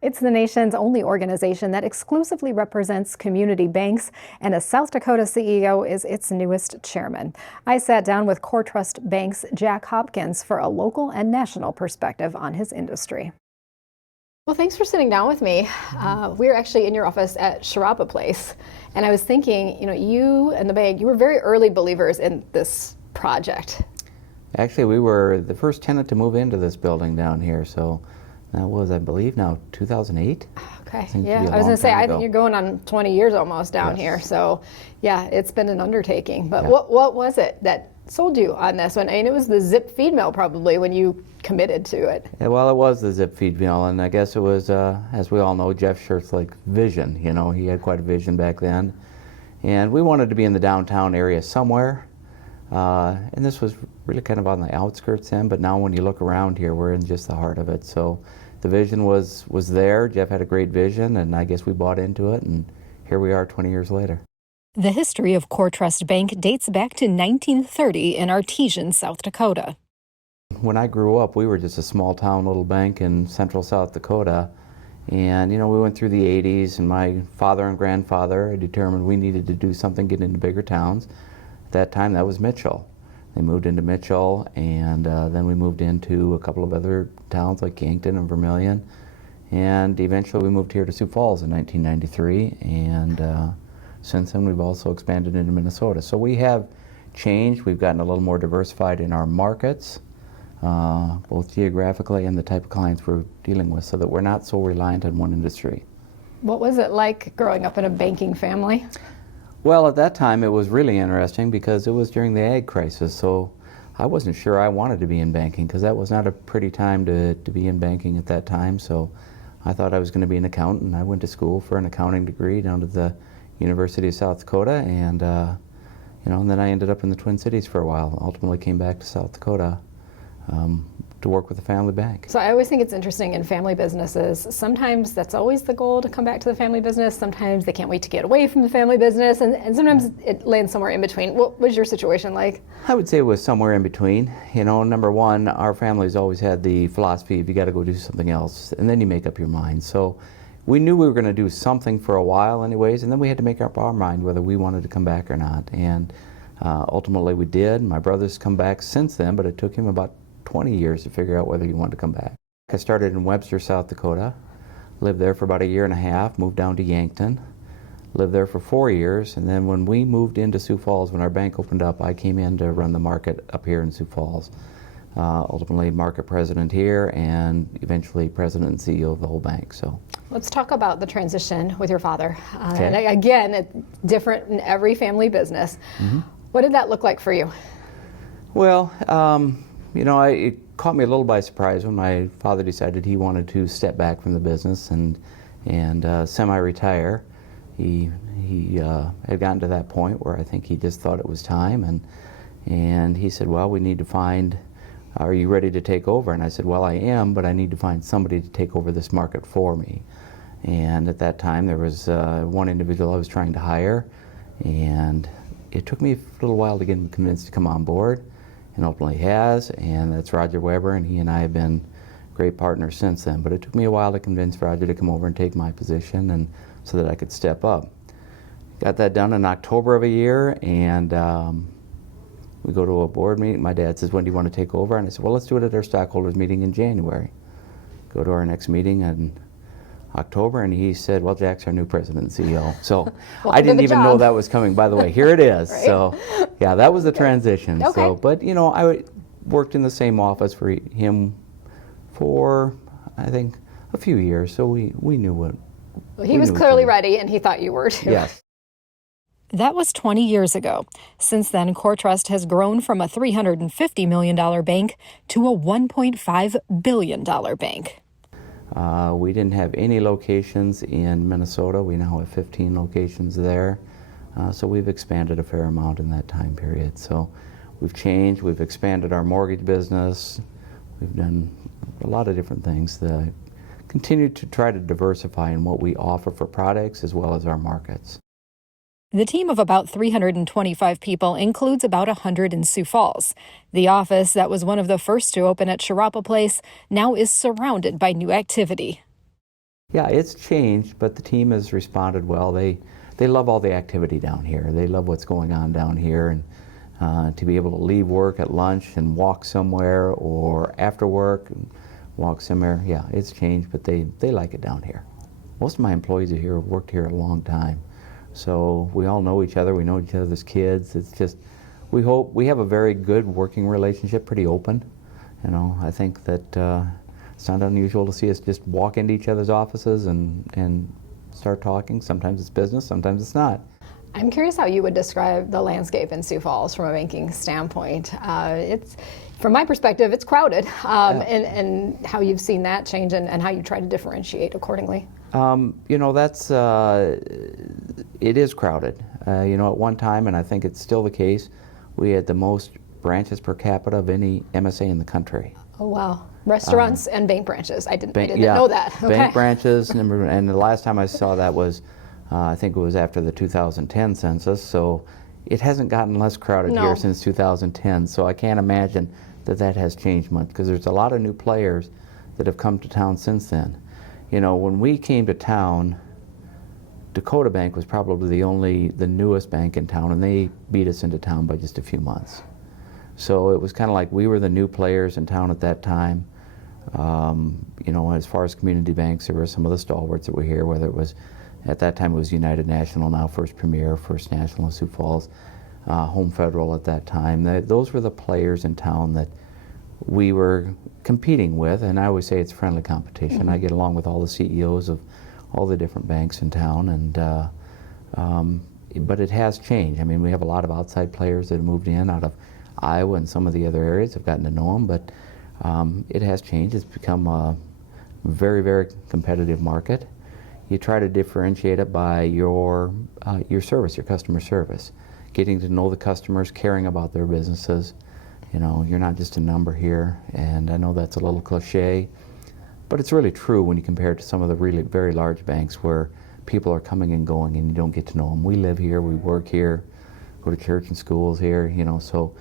It's the nation's only organization that exclusively represents community banks, and a South Dakota CEO is its newest chairman. I sat down with CorTrust Bank's Jack Hopkins for a local and national perspective on his industry. Well, thanks for sitting down with me. We're actually in your office at Sharapa Place, and I was thinking, you and the bank, you were very early believers in this project. Actually, we were the first tenant to move into this building down here, so that was, I believe, now 2008. Okay, yeah, I was going to say, I think you're going on 20 years almost down Yes. here, so yeah, it's been an undertaking. But Yeah. what was it that sold you on this one? I mean, it was the zip feed mill probably when you committed to it. Yeah, well, it was the zip feed mill, and I guess it was, as we all know, Jeff Schertzlick's vision. He had quite a vision back then. And we wanted to be in the downtown area somewhere. And this was really kind of on the outskirts then, but now when you look around here, we're in just the heart of it. So the vision was there. Jeff had a great vision, and I guess we bought into it, and here we are 20 years later. The history of CorTrust Bank dates back to 1930 in Artesian, South Dakota. When I grew up, we were just a small town little bank in central South Dakota. And, we went through the 80s, and my father and grandfather determined we needed to do something, get into bigger towns. At that time, that was Mitchell. They moved into Mitchell, and then we moved into a couple of other towns like Yankton and Vermilion. And eventually we moved here to Sioux Falls in 1993, and since then we've also expanded into Minnesota. So we have changed. We've gotten a little more diversified in our markets, both geographically and the type of clients we're dealing with, so that we're not so reliant on one industry. What was it like growing up in a banking family? Well, at that time it was really interesting because it was during the ag crisis, so I wasn't sure I wanted to be in banking because that was not a pretty time to be in banking at that time. So I thought I was going to be an accountant. I went to school for an accounting degree down to the University of South Dakota, and and then I ended up in the Twin Cities for a while. Ultimately came back to South Dakota to work with a family bank. So I always think it's interesting in family businesses. Sometimes that's always the goal, to come back to the family business. Sometimes they can't wait to get away from the family business, and sometimes it lands somewhere in between. What was your situation like? I would say it was somewhere in between. Number one, our family's always had the philosophy of you got to go do something else, and then you make up your mind. So we knew we were going to do something for a while anyways, and then we had to make up our mind whether we wanted to come back or not. And ultimately we did. My brother's come back since then, but it took him about 20 years to figure out whether he wanted to come back. I started in Webster, South Dakota, lived there for about 1.5 years, moved down to Yankton, lived there for 4 years, and then when we moved into Sioux Falls, when our bank opened up, I came in to run the market up here in Sioux Falls. Ultimately market president here, and eventually president and CEO of the whole bank. So let's talk about the transition with your father. Okay. And again, it's different in every family business. Mm-hmm. What did that look like for you? Well, it caught me a little by surprise when my father decided he wanted to step back from the business and semi-retire. He had gotten to that point where I think he just thought it was time, and he said, well, we need to find, are you ready to take over? And I said, well, I am, but I need to find somebody to take over this market for me. And at that time there was one individual I was trying to hire, and it took me a little while to get him convinced to come on board, and ultimately has, and that's Roger Weber, and he and I have been great partners since then. But it took me a while to convince Roger to come over and take my position, and so that I could step up. Got that done in October of a year, and we go to a board meeting. My dad says, when do you want to take over? And I said, well, let's do it at our stockholders meeting in January. Go to our next meeting in October, and he said, well, Jack's our new president and CEO. So I didn't even know that was coming. By the way, here it is. Right? So yeah, that was the transition. Okay. So, but I worked in the same office for him for, I think, a few years. So we knew what. Well, he was clearly ready, and he thought you were too. Yes. That was 20 years ago. Since then, CorTrust has grown from a $350 million bank to a $1.5 billion bank. We didn't have any locations in Minnesota. We now have 15 locations there. So we've expanded a fair amount in that time period. So we've changed, we've expanded our mortgage business. We've done a lot of different things to continue to try to diversify in what we offer for products as well as our markets. The team of about 325 people includes about 100 in Sioux Falls. The office that was one of the first to open at Sharapa Place now is surrounded by new activity. Yeah, it's changed, but the team has responded well. They love all the activity down here. They love what's going on down here, and to be able to leave work at lunch and walk somewhere, or after work and walk somewhere. Yeah, it's changed, but they like it down here. Most of my employees are here, have worked here a long time, so we all know each other. We know each other's kids. It's just, we have a very good working relationship, pretty open. You know, I think that it's not unusual to see us just walk into each other's offices and start talking. Sometimes it's business, sometimes it's not. I'm curious how you would describe the landscape in Sioux Falls from a banking standpoint. From my perspective, it's crowded, and how you've seen that change and how you try to differentiate accordingly. You know, it is crowded. You know, at one time, and I think it's still the case, we had the most branches per capita of any MSA in the country. Oh, wow. Restaurants and bank branches. I didn't know that. Okay. Bank branches, and the last time I saw that was, I think it was after the 2010 census, so it hasn't gotten less crowded here since 2010, so I can't imagine that has changed much, because there's a lot of new players that have come to town since then. You know, when we came to town, Dakota Bank was probably the newest bank in town, and they beat us into town by just a few months. So it was kind of like we were the new players in town at that time. You know, as far as community banks, there were some of the stalwarts that were here, whether it was, at that time it was United National, now First Premier, First National in Sioux Falls, Home Federal at that time. Those were the players in town that we were competing with, and I always say it's friendly competition. Mm-hmm. I get along with all the CEOs of all the different banks in town, and but it has changed. I mean, we have a lot of outside players that have moved in out of Iowa and some of the other areas. Have gotten to know them, but it has changed. It's become a very, very competitive market. You try to differentiate it by your service, your customer service, getting to know the customers, caring about their businesses. You know, you're not just a number here, and I know that's a little cliche, but it's really true when you compare it to some of the really very large banks where people are coming and going and you don't get to know them. We live here, we work here, go to church and schools here, you know, so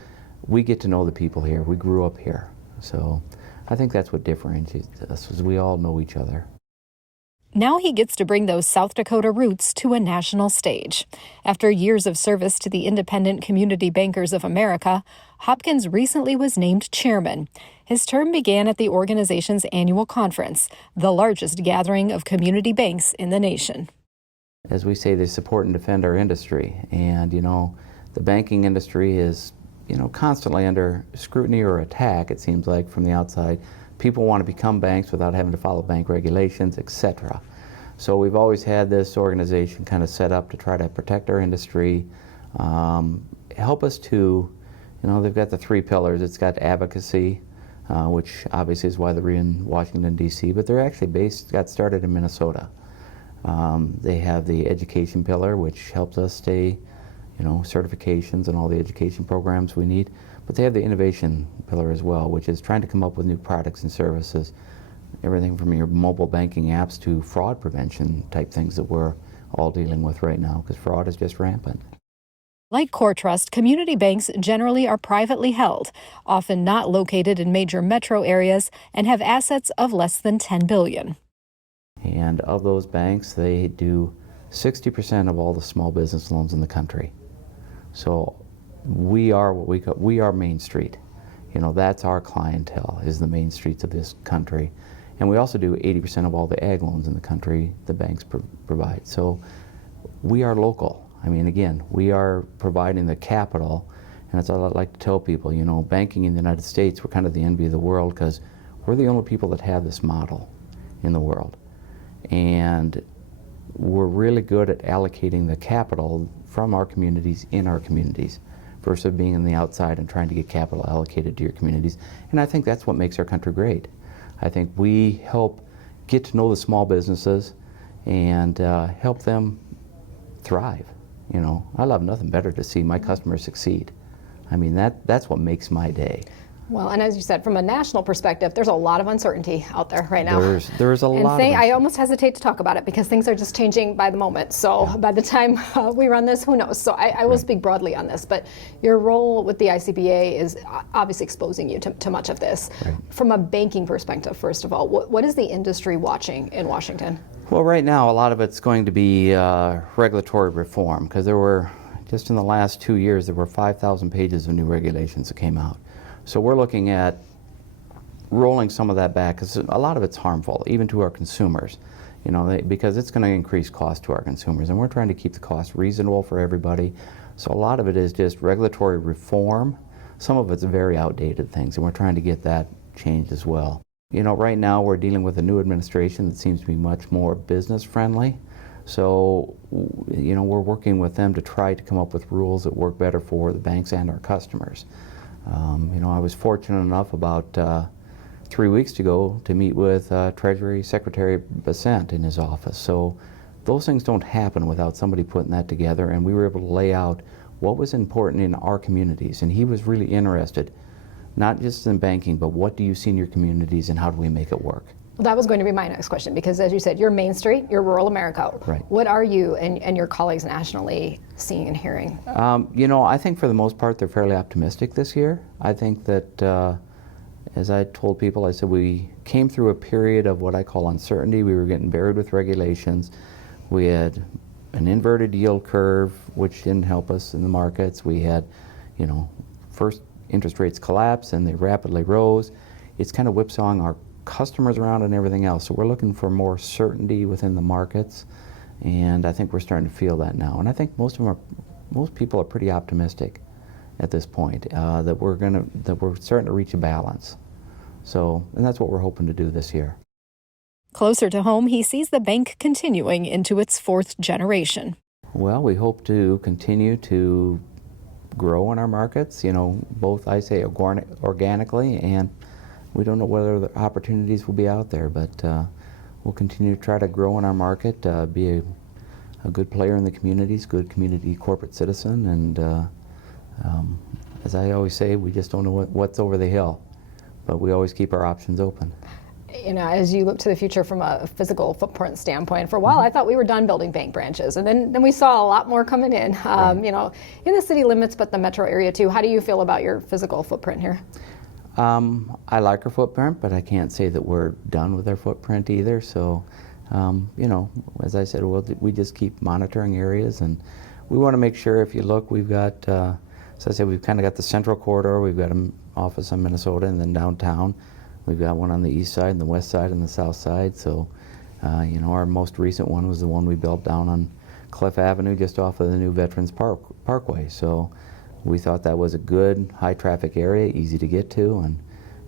we get to know the people here. We grew up here. So I think that's what differentiates us, is we all know each other. Now he gets to bring those South Dakota roots to a national stage. After years of service to the Independent Community Bankers of America, Hopkins recently was named chairman. His term began at the organization's annual conference, the largest gathering of community banks in the nation. As we say, they support and defend our industry. And, you know, the banking industry is, you know, constantly under scrutiny or attack, it seems like, from the outside. People want to become banks without having to follow bank regulations, etc. So we've always had this organization kind of set up to try to protect our industry, help us to, you know, they've got the three pillars. It's got advocacy, which obviously is why they're in Washington, D.C., but they're actually got started in Minnesota. They have the education pillar, which helps us stay, you know, certifications and all the education programs we need. But they have the innovation pillar as well, which is trying to come up with new products and services, everything from your mobile banking apps to fraud prevention type things that we're all dealing with right now, because fraud is just rampant. Like CorTrust, community banks generally are privately held, often not located in major metro areas, and have assets of less than $10 billion. And of those banks, they do 60% of all the small business loans in the country. So we are what we are Main Street. You know, that's our clientele, is the main streets of this country. And we also do 80% of all the ag loans in the country the banks provide. So we are local. I mean, again, we are providing the capital, and that's all I like to tell people. You know, banking in the United States, we're kind of the envy of the world, because we're the only people that have this model in the world. And we're really good at allocating the capital from our communities in our communities, versus being on the outside and trying to get capital allocated to your communities. And I think that's what makes our country great. I think we help get to know the small businesses and help them thrive. You know, I love nothing better to see my customers succeed. I mean, that's what makes my day. Well, and as you said, from a national perspective, there's a lot of uncertainty out there right now. There's a lot. And I almost hesitate to talk about it because things are just changing by the moment. So by the time we run this, who knows? So I will speak broadly on this, but your role with the ICBA is obviously exposing you to much of this. Right. From a banking perspective, first of all, what is the industry watching in Washington? Well, right now, a lot of it's going to be regulatory reform, because there were, just in the last 2 years, there were 5,000 pages of new regulations that came out. So we're looking at rolling some of that back, because a lot of it's harmful, even to our consumers, you know, because it's going to increase cost to our consumers, and we're trying to keep the cost reasonable for everybody. So a lot of it is just regulatory reform. Some of it's very outdated things, and we're trying to get that changed as well. You know, right now we're dealing with a new administration that seems to be much more business friendly. So, you know, we're working with them to try to come up with rules that work better for the banks and our customers. You know, I was fortunate enough about 3 weeks ago to meet with Treasury Secretary Bessent in his office. So those things don't happen without somebody putting that together, and we were able to lay out what was important in our communities. And he was really interested, not just in banking, but what do you see in your communities and how do we make it work? Well, that was going to be my next question, because as you said, you're Main Street, you're rural America. Right. What are you and your colleagues nationally seeing and hearing? You know, I think for the most part they're fairly optimistic this year. I think that, as I told people, I said we came through a period of what I call uncertainty. We were getting buried with regulations. We had an inverted yield curve, which didn't help us in the markets. We had, you know, first interest rates collapsed and they rapidly rose. It's kind of whipsawing our customers around and everything else. So we're looking for more certainty within the markets, and I think we're starting to feel that now. And I think most people are pretty optimistic at this point that we're starting to reach a balance. So, and that's what we're hoping to do this year. Closer to home, he sees the bank continuing into its fourth generation. Well, we hope to continue to grow in our markets, you know, both I say organically, and we don't know whether the opportunities will be out there, but we'll continue to try to grow in our market, be a good player in the communities, good community corporate citizen, and as I always say, we just don't know what's over the hill, but we always keep our options open. You know, as you look to the future from a physical footprint standpoint, for a while I thought we were done building bank branches, and then we saw a lot more coming in, you know, in the city limits, but the metro area too. How do you feel about your physical footprint here? I like our footprint, but I can't say that we're done with our footprint either. So, you know, as I said, we just keep monitoring areas, and we want to make sure, if you look, we've got, as I said, we've kind of got the central corridor, we've got an office in Minnesota, and then downtown. We've got one on the east side and the west side and the south side. So, you know, our most recent one was the one we built down on Cliff Avenue, just off of the new Veterans Parkway. So we thought that was a good high traffic area, easy to get to,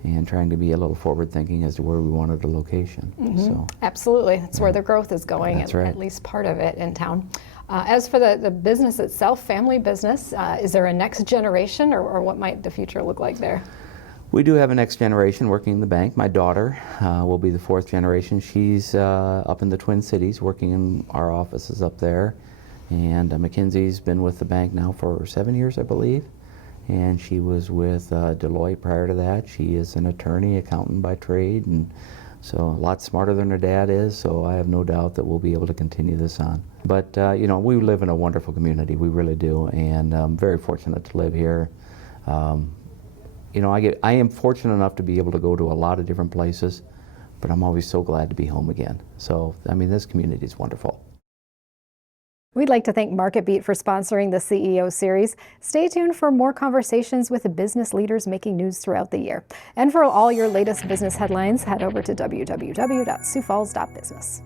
and trying to be a little forward thinking as to where we wanted the location. So, absolutely, that's where the growth is going, That's right. at least part of it in town. As for the business itself, family business, is there a next generation, or what might the future look like there? We do have a next generation working in the bank. My daughter will be the fourth generation. She's up in the Twin Cities working in our offices up there. And Mackenzie's been with the bank now for 7 years, I believe. And she was with Deloitte prior to that. She is an attorney, accountant by trade, and so a lot smarter than her dad is. So I have no doubt that we'll be able to continue this on. But you know, we live in a wonderful community. We really do, and I'm very fortunate to live here. You know, I am fortunate enough to be able to go to a lot of different places, but I'm always so glad to be home again. So, I mean, this community is wonderful. We'd like to thank MarketBeat for sponsoring the CEO series. Stay tuned for more conversations with business leaders making news throughout the year. And for all your latest business headlines, head over to www.siouxfalls.business.